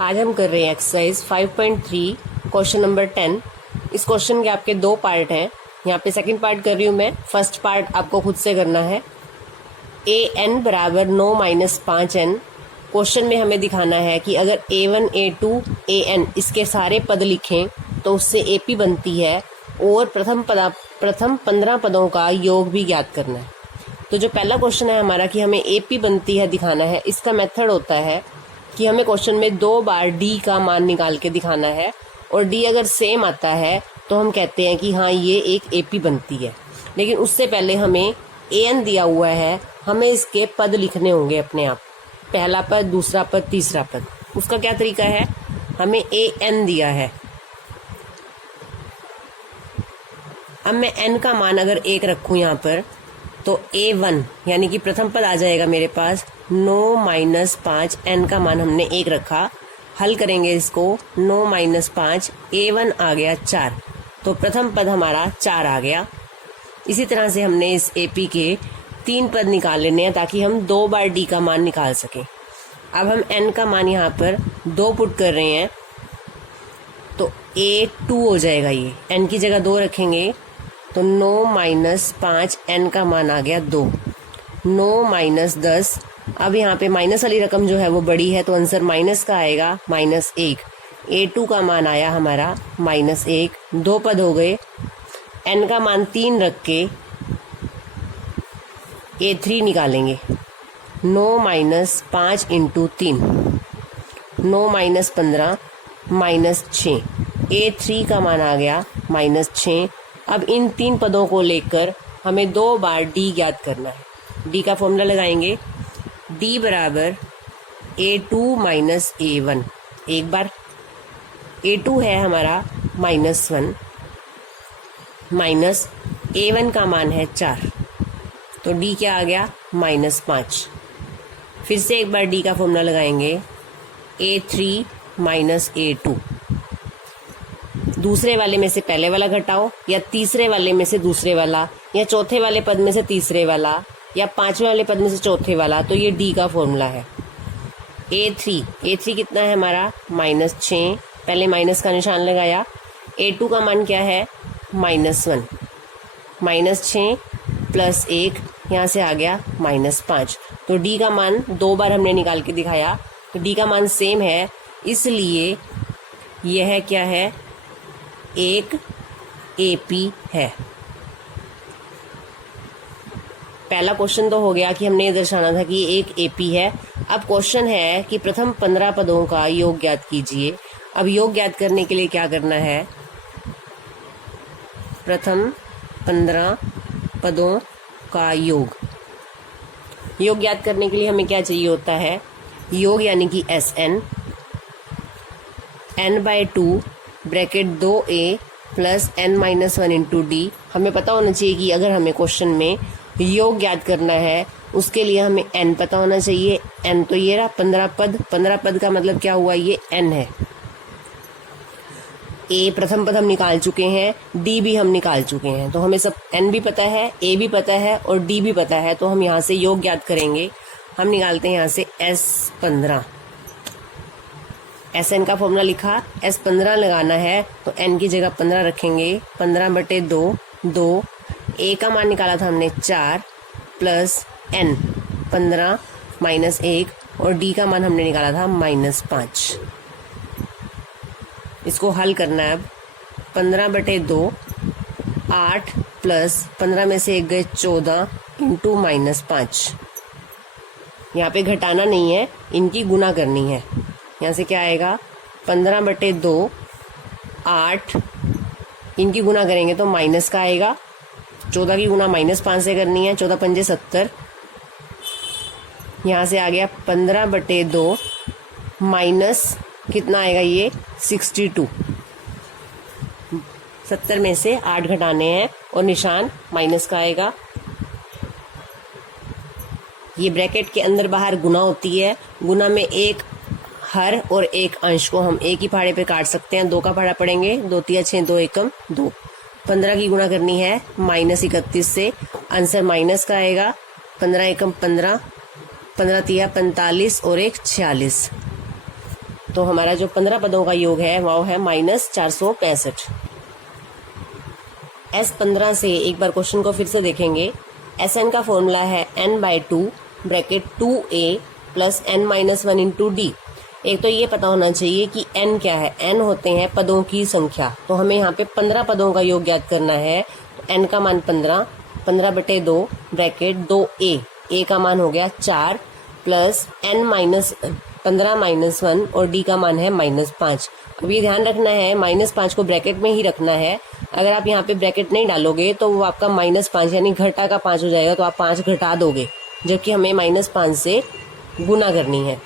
आज हम कर रहे हैं एक्सरसाइज 5.3 क्वेश्चन नंबर 10। इस क्वेश्चन के आपके दो पार्ट हैं। यहाँ पे सेकंड पार्ट कर रही हूँ मैं, फर्स्ट पार्ट आपको खुद से करना है। an बराबर 9 माइनस 5n। क्वेश्चन में हमें दिखाना है कि अगर a1 a2 an इसके सारे पद लिखें तो उससे ap बनती है और प्रथम 15 पदों का योग भी ज्ञात करना है। तो जो पहला क्वेश्चन है हमारा कि हमें ap बनती है दिखाना है, इसका मेथड होता है कि हमें क्वेश्चन में 2 बार d का मान निकाल के दिखाना है और d अगर सेम आता है तो हम कहते हैं कि हाँ ये एक AP बनती है। लेकिन उससे पहले हमें an दिया हुआ है, हमें इसके पद लिखने होंगे अपने आप, पहला पद, दूसरा पद, तीसरा पद। उसका क्या तरीका है, हमें an दिया है। अब मैं n का मान अगर 1 रखूं यहाँ पर तो a1 यानी कि प्रथम पद आ जाएगा मेरे पास 9 माइनस 5, n का मान हमने 1 रखा। हल करेंगे इसको, 9 माइनस 5, a1 आ गया 4, तो प्रथम पद हमारा 4 आ गया। इसी तरह से हमने इस AP के 3 पद निकाल लेने हैं ताकि हम 2 बार D का मान निकाल सकें। अब हम n का मान यहाँ पर 2 पुट कर रहे हैं तो a2 हो जाएगा। ये n की जगह 2 रखेंगे तो 9 माइनस 5, n का मान आ गया 2, 9 माइनस 10। अब यहाँ पे माइनस वाली रकम जो है वो बड़ी है तो आंसर माइनस का आएगा, -1। a2 का मान आया हमारा -1। 2 पद हो गए। n का मान 3 रख के a3 निकालेंगे। 9 माइनस 5 इंटू 3, 9 माइनस 15, -6। a3 का मान आ गया -6। अब इन 3 पदों को लेकर हमें 2 बार D ज्ञात करना है। D का फॉर्मूला लगाएंगे, D बराबर a2 माइनस a1। एक बार a2 है हमारा -1 माइनस a1 का मान है 4, तो D क्या आ गया -5। फिर से एक बार D का फॉर्मूला लगाएंगे, a3 माइनस a2। दूसरे वाले में से पहले वाला घटाओ, या तीसरे वाले में से दूसरे वाला, या चौथे वाले पद में से तीसरे वाला, या पांचवें वाले पद में से चौथे वाला, तो ये D का फॉर्मूला है। a3 कितना है हमारा -6, पहले माइनस का निशान लगाया। a2 का मान क्या है -1, -6 प्लस 1, यहाँ से आ गया -5। तो D का मान 2 बार हमने निकाल के दिखाया, तो D का मान सेम है, इसलिए यह क्या है, एक AP है। पहला क्वेश्चन तो हो गया कि हमने ये दर्शाना था कि ये एक AP है। अब क्वेश्चन है कि प्रथम 15 पदों का योग ज्ञात कीजिए। अब योग ज्ञात करने के लिए क्या करना है, प्रथम 15 पदों का योग ज्ञात करने के लिए हमें क्या चाहिए होता है, योग यानी कि SN, n/2 bracket 2a plus n-1 into D। हमें पता होना चाहिए कि अगर हमें क्वेश्चन में योग ज्ञात करना है उसके लिए हमें n पता होना चाहिए। n तो ये रहा 15 पद का मतलब क्या हुआ, ये n है। a प्रथम पद हम निकाल चुके हैं, D भी हम निकाल चुके हैं, तो हमें सब n भी पता है, a भी पता है और D भी पता है। तो हम यहाँ से योग ज्ञात करेंगे। हम निकालते हैं यहाँ से S15। SN का फॉर्मूला लिखा, S15 लगाना है तो n की जगह 15 रखेंगे। 15/2, 2। a का मान निकाला था हमने 4 प्लस n 15 माइनस 1 और D का मान हमने निकाला था -5। इसको हल करना है। अब 15/2, 8 प्लस 15 में से 1 गए 14 इंटू -5। यहाँ पे घटाना नहीं है, इनकी गुना करनी है। यहाँ से क्या आएगा, 15/2, 8, इनकी गुना करेंगे तो माइनस का आएगा। 14 की गुना -5 से करनी है, 14 पंजे 70। यहाँ से आ गया 15/2 माइनस कितना आएगा, ये 62। 70 में से 8 घटाने हैं और निशान माइनस का आएगा। ये ब्रैकेट के अंदर बाहर गुना होती है, गुना में एक हर और एक अंश को हम एक ही फाड़े पे काट सकते हैं। 2 का फाड़ा पड़ेंगे, 2 तिया 6, 2 एकम 2। 15 की गुना करनी है -31 से, आंसर माइनस का आएगा। 15 एकम 15, 15 तिया 45 और 1 46। तो हमारा जो 15 पदों का योग है वो है -465। S15 से एक बार क्वेश्चन को फिर से देखेंगे। Sn का फॉर्मूला है n/2 bracket 2a plus n-1 into D. एक तो ये पता होना चाहिए कि n क्या है। n होते हैं पदों की संख्या, तो हमें यहाँ पे 15 पदों का योग ज्ञात करना है। तो n का मान 15, 15/2 ब्रैकेट 2a, a का मान हो गया 4 प्लस n-15 और d का मान है -5। अब ये ध्यान रखना है -5 को ब्रैकेट में ही रखना है। अगर आप यहाँ पे ब्रैकेट नहीं डालोगे तो वो आपका -5 यानी घटा का 5 हो जाएगा, तो आप 5 घटा दोगे, जबकि हमें -5 से गुना करनी है।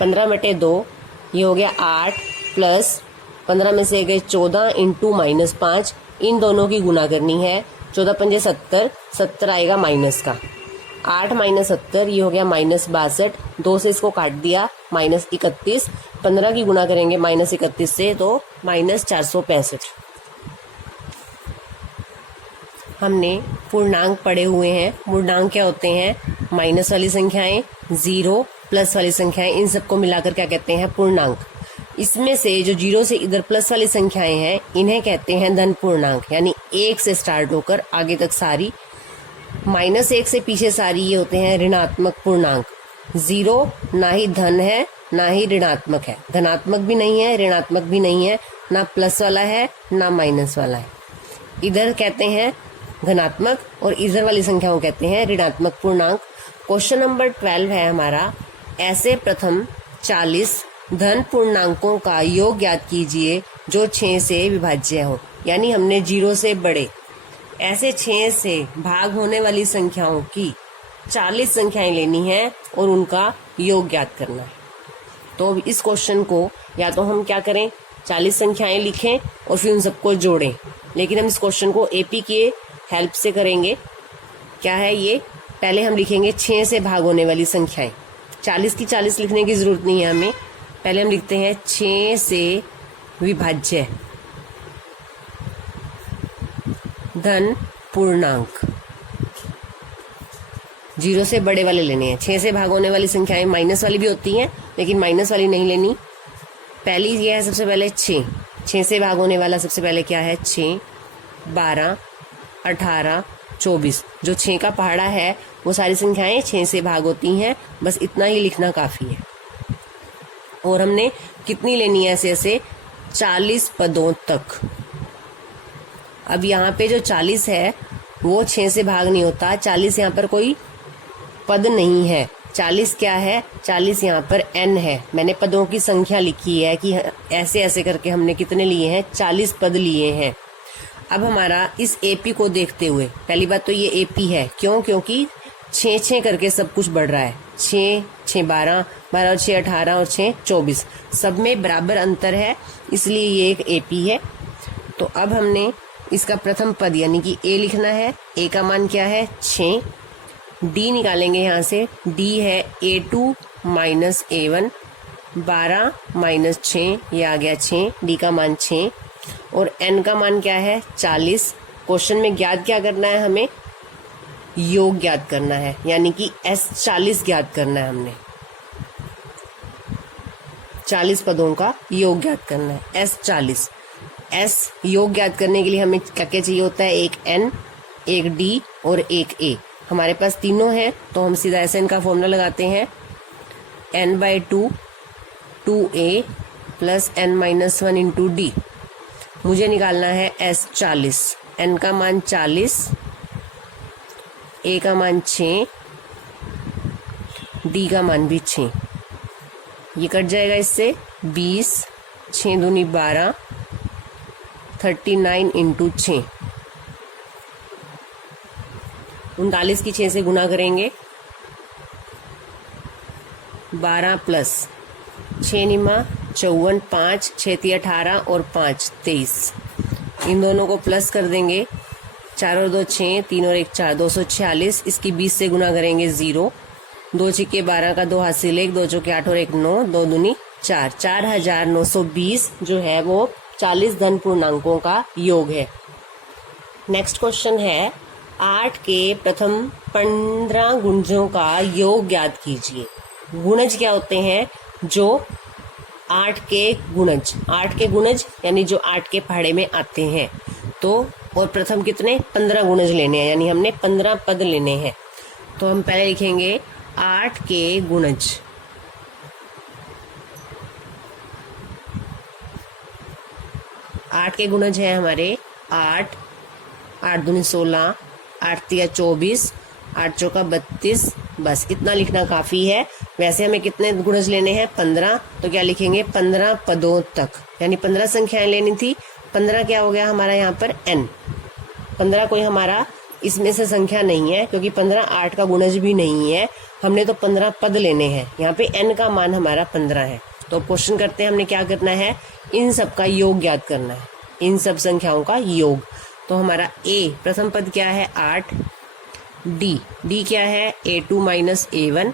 15/2 ये हो गया 8 प्लस 15 में से गए 14 इंटू -5, इन दोनों की गुना करनी है। 14 पंजे 70, 70 आएगा माइनस का। 8 - 70 ये हो गया -62, 2 से इसको काट दिया -31, 15 की गुना करेंगे -31 से तो -465। हमने पूर्णांक पढ़े हुए हैं। पूर्णांक क्या होते हैं? माइनस वाली संख्याएं, 0 प्लस वाली संख्याएं, इन सबको मिलाकर क्या कहते हैं? पूर्णांक। इसमें से जो 0 से इधर प्लस वाली संख्याएं हैं इन्हें कहते हैं धन पूर्णांक, यानी 1 से स्टार्ट होकर आगे तक सारी, -1 से पीछे सारी ये होते हैं ऋणात्मक पूर्णांक। 0 ना ही धन है ना ही ऋणात्मक है, धनात्मक भी नहीं है ऋणात्मक भी नहीं है, ना प्लस वाला है ना माइनस वाला है। इधर कहते हैं धनात्मक और इधर वाली संख्या को कहते हैं ऋणात्मक पूर्णांक। क्वेश्चन नंबर 12 है हमारा, ऐसे प्रथम 40 धन पूर्णांकों का योग ज्ञात कीजिए जो 6 से विभाज्य हो। यानी हमने 0 से बड़े ऐसे 6 से भाग होने वाली संख्याओं की 40 संख्याएं लेनी है और उनका योग ज्ञात करना है। तो इस क्वेश्चन को या तो हम क्या करें, 40 संख्याएं लिखें और फिर उन सबको जोड़ें, लेकिन हम इस क्वेश्चन को एपी के हेल्प से करेंगे। क्या है ये? पहले हम लिखेंगे 6 से भाग होने वाली संख्याएं। 40 की 40 लिखने की जरूरत नहीं है हमें, पहले हम लिखते हैं 6 से विभाज्य धन पूर्णांक। 0 से बड़े वाले लेने हैं। 6 से भाग होने वाली संख्याएं माइनस वाली भी होती हैं, लेकिन माइनस वाली नहीं लेनी। पहली ये है सबसे पहले 6 से भाग होने वाला सबसे पहले क्या है? 6, 12, 18, 24। जो 6 का पहाड़ा है वो सारी संख्याएं 6 से भाग होती हैं, बस इतना ही लिखना काफी है। और हमने कितनी लेनी है? ऐसे 40 पदों तक। अब यहाँ पे जो 40 है वो 6 से भाग नहीं होता। 40 यहाँ पर कोई पद नहीं है। 40 क्या है? 40 यहाँ पर n है। मैंने पदों की संख्या लिखी है कि ऐसे ऐसे करके हमने कितने लिए हैं? 40 पद लिए हैं। अब हमारा इस एपी को देखते हुए, पहली बात तो ये एपी है, क्यों? क्योंकि 6 करके सब कुछ बढ़ रहा है। 6, 12, 12 और 6 18 और 6 24, सब में बराबर अंतर है, इसलिए ये एक एपी है। तो अब हमने इसका प्रथम पद यानी कि ए लिखना है। ए का मान क्या है? 6। डी निकालेंगे यहाँ से। डी है A2 माइनस A1, 12 माइनस 6, ये आ गया 6। डी का मान 6 और n का मान क्या है? 40। क्वेश्चन में ज्ञात क्या करना है? हमें योग ज्ञात करना है, यानी कि S40 ज्ञात करना है। हमने 40 पदों का योग ज्ञात करना है। S40 S योग ज्ञात करने के लिए हमें क्या क्या चाहिए होता है? एक n, एक d और एक a। हमारे पास तीनों हैं तो हम सीधा Sn का फॉर्मूला लगाते हैं। n/2 2a plus n-1 into D. मुझे निकालना है S40। n का मान 40, a का मान 6, d का मान भी 6। ये कट जाएगा इससे। 20, 6 दूनी 12, 39 इंटू 6। 39 की 6 से गुना करेंगे। 12 प्लस 6 निमा 54, 5 6 × 18 और 5 23। इन दोनों को प्लस कर देंगे। 4 और 2 6, 3 और 1 4, 246। इसकी 20 से गुना करेंगे 0। 2 छिक्के 12 का 2 हाथ से 1, 2 चौके 8 और 1 9, 2 दूनी 4, 4920 जो है वो 40 धन पूर्णांकों का योग है। नेक्स्ट क्वेश्चन है, 8 के प्रथम 15 गुणजों का योग ज्ञात कीजिए। गुणज क्या होते हैं? जो 8 के गुणज, 8 के गुणज यानी जो 8 के पहाड़े में आते हैं। तो और प्रथम कितने 15 गुणज लेने हैं, यानी हमने 15 पद लेने हैं। तो हम पहले लिखेंगे 8 के गुणज, 8 के गुणज है हमारे 8, 8 दूनी 16, 8 तिया 24, 8 चौका 32। बस इतना लिखना काफी है। वैसे हमें कितने गुणज लेने हैं 15, तो क्या लिखेंगे 15 पदों तक, यानी 15 संख्याएं लेनी थी। 15 क्या हो गया हमारा यहाँ पर n, 15 कोई हमारा इसमें से संख्या नहीं है, क्योंकि 15 8 का गुणज भी नहीं है। हमने तो 15 पद लेने हैं, यहाँ पे n का मान हमारा 15 है। तो क्वेश्चन करते हैं, हमने क्या करना है, इन सब का योग ज्ञात करना है, इन सब संख्याओं का योग। तो हमारा a प्रथम पद क्या है 8, d क्या है a2 minus a1,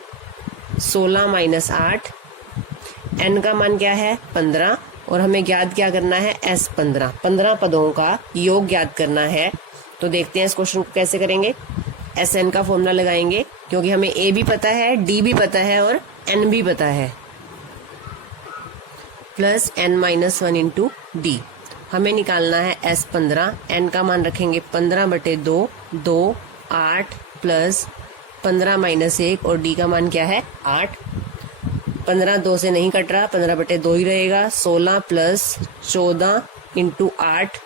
16 minus 8, n का मान क्या है 15, और हमें ज्ञात क्या करना है s 15 पदों का योग ज्ञात करना है। तो देखते हैं इस क्वेश्चन को कैसे करेंगे। एस एन का फॉर्मूला लगाएंगे, क्योंकि हमें ए भी पता है, डी भी पता है और एन भी पता है, plus n minus 1 into D. हमें निकालना है s 15, n का मान रखेंगे 15/2, 2 8 प्लस 15 माइनस 1, और d का मान क्या है 8। 15 2 से नहीं कट रहा, 15/2 ही रहेगा। 16 प्लस 14 इंटू 8,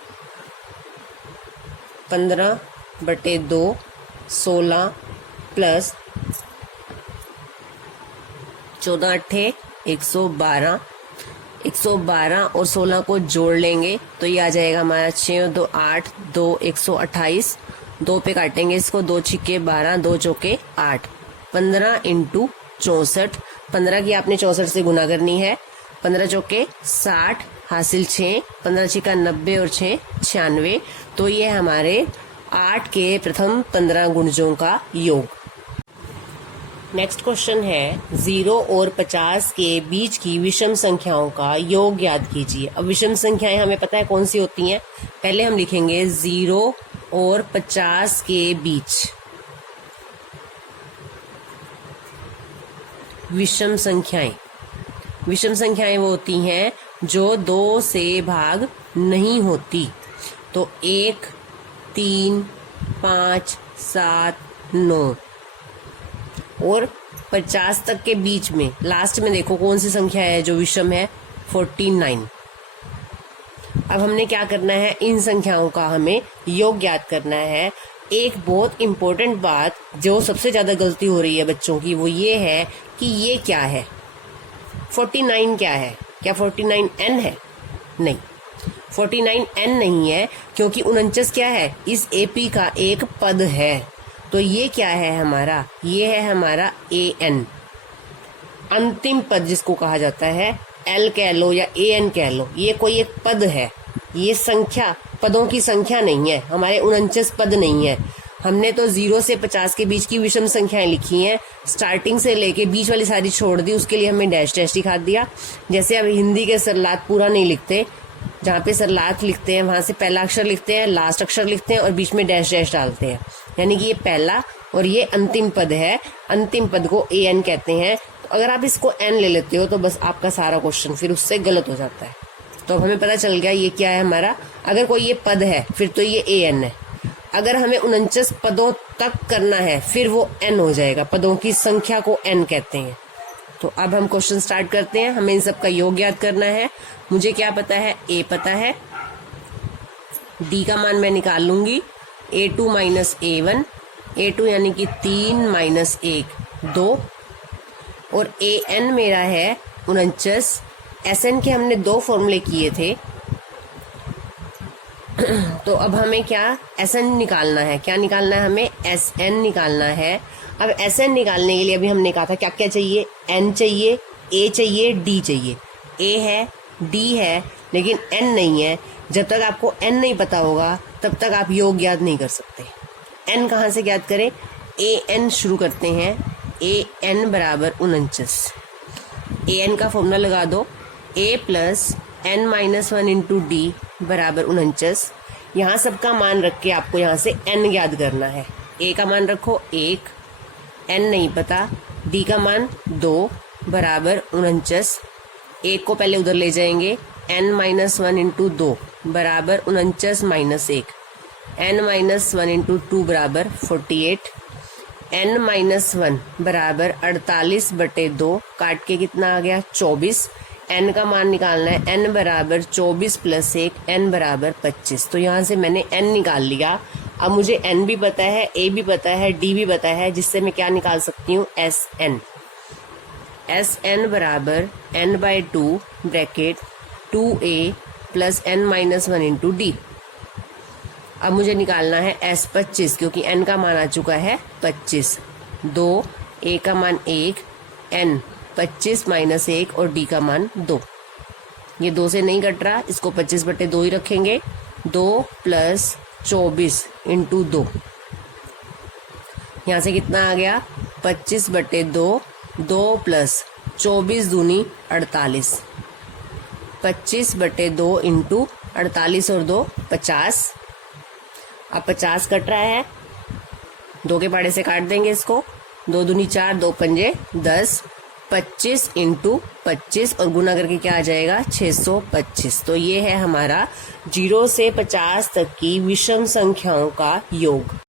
15/2, 16 प्लस 14 अट्ठे 112, 112 और 16 को जोड़ लेंगे तो ये आ जाएगा हमारा 6 2 8, 2 128। 2 पे काटेंगे इसको, 2 छिक्के 12, 2 चौके 8, 15 इंटू 64। 15 की आपने 64 से गुना करनी है। 15 चौके 60, हासिल 6, 15 छिक्का 90 और 6 96। तो ये हमारे 8 के प्रथम 15 गुणजों का योग। नेक्स्ट क्वेश्चन है 0 और 50 के बीच की विषम संख्याओं का योग ज्ञात कीजिए। अब विषम संख्याएं हमें पता है कौन सी होती हैं। पहले हम लिखेंगे 0 और 50 के बीच विषम संख्याएं। विषम संख्याएं वो होती हैं जो 2 से भाग नहीं होती। तो 1 3 5 7 9 और 50 तक के बीच में लास्ट में देखो कौन सी संख्या है जो विषम है 49। अब हमने क्या करना है, इन संख्याओं का हमें योग ज्ञात करना है। एक बहुत इंपॉर्टेंट बात जो सबसे ज्यादा गलती हो रही है बच्चों की वो ये है कि ये क्या है 49 क्या है, क्या 49n है? नहीं, 49n नहीं है, क्योंकि 49 क्या है, इस AP का एक पद है। तो ये क्या है हमारा, ये है हमारा an, अंतिम पद जिसको कहा जाता है। l कह लो या an कह लो, ये कोई एक पद है, ये संख्या पदों की संख्या नहीं है, हमारे 49 पद नहीं है। हमने तो 0 से 50 के बीच की विषम संख्याएं लिखी हैं, स्टार्टिंग से लेके बीच वाली सारी छोड़ दी, उसके लिए हमने डैश डैश दिखा दिया। जैसे अब हिंदी के सरलात पूरा नहीं लिखते, जहाँ पे सरलात लिखते हैं वहां से पहला अक्षर लिखते हैं, लास्ट अक्षर लिखते हैं और बीच में डैश डैश डालते हैं, यानी कि ये पहला और ये अंतिम पद है। अंतिम पद को an कहते हैं। तो अगर आप इसको n ले लेते हो तो बस आपका सारा क्वेश्चन फिर उससे गलत हो जाता है। तो अब हमें पता चल गया ये क्या है हमारा। अगर कोई ये पद है फिर तो ये an है। अगर हमें 49 पदों तक करना है फिर वो n हो जाएगा, पदों की संख्या को n कहते हैं। तो अब हम क्वेश्चन स्टार्ट करते हैं। हमें इन सब का योग ज्ञात करना है। मुझे क्या पता है, a पता है, d का मान मैं निकाल लूंगी, a2 माइनस a1, a2 यानी कि 3 माइनस 1 2, और an मेरा है 49। sn के हमने 2 फॉर्मूले किए थे। तो अब हमें क्या sn निकालना है, क्या निकालना है हमें, sn निकालना है। अब sn निकालने के लिए अभी हमने कहा था क्या क्या चाहिए, n चाहिए, a चाहिए, d चाहिए। a है, d है, लेकिन n नहीं है। जब तक आपको n नहीं पता होगा तब तक आप योग ज्ञात नहीं कर सकते। n कहाँ से ज्ञात करें, an शुरू करते हैं, an बराबर 49। an का फॉर्मूला लगा दो, a plus n minus 1 into D बराबर 49। यहाँ सबका मान रख के आपको यहाँ से n ज्ञात करना है। a का मान रखो 1, n नहीं पता, d का मान 2 बराबर 49। एक को पहले उधर ले जाएंगे, n-1 इंटू 2 बराबर 49 माइनस 1, n-1 इंटू 2 बराबर 48, n-1 बराबर 48/2, काट के कितना आ गया 24, n का मान निकालना है, n बराबर 24 प्लस 1, n बराबर 25। तो यहाँ से मैंने n निकाल लिया। अब मुझे n भी पता है, a भी पता है, d भी पता है, जिससे मैं क्या निकाल सकती हूँ, sn। sn बराबर n/2 bracket 2a plus n-1 into d। अब मुझे निकालना है s25, क्योंकि n का मान आ चुका है 25, 2, a का मान 1, n 25 माइनस 1 और d का मान 2। ये 2 से नहीं कट रहा, इसको 25/2 ही रखेंगे। 2 प्लस 24 इंटू 2, यहाँ से कितना आ गया 25/2, 2 प्लस 24 दूनी 48, 25/2 इंटू 48 और 2 50। अब 50 कट रहा है, 2 के पाड़े से काट देंगे इसको, 2 दूनी 4, 2 पंजे 10, 25 इंटू 25 और गुना करके क्या आ जाएगा 625। तो ये है हमारा 0 से 50 तक की विषम संख्याओं का योग।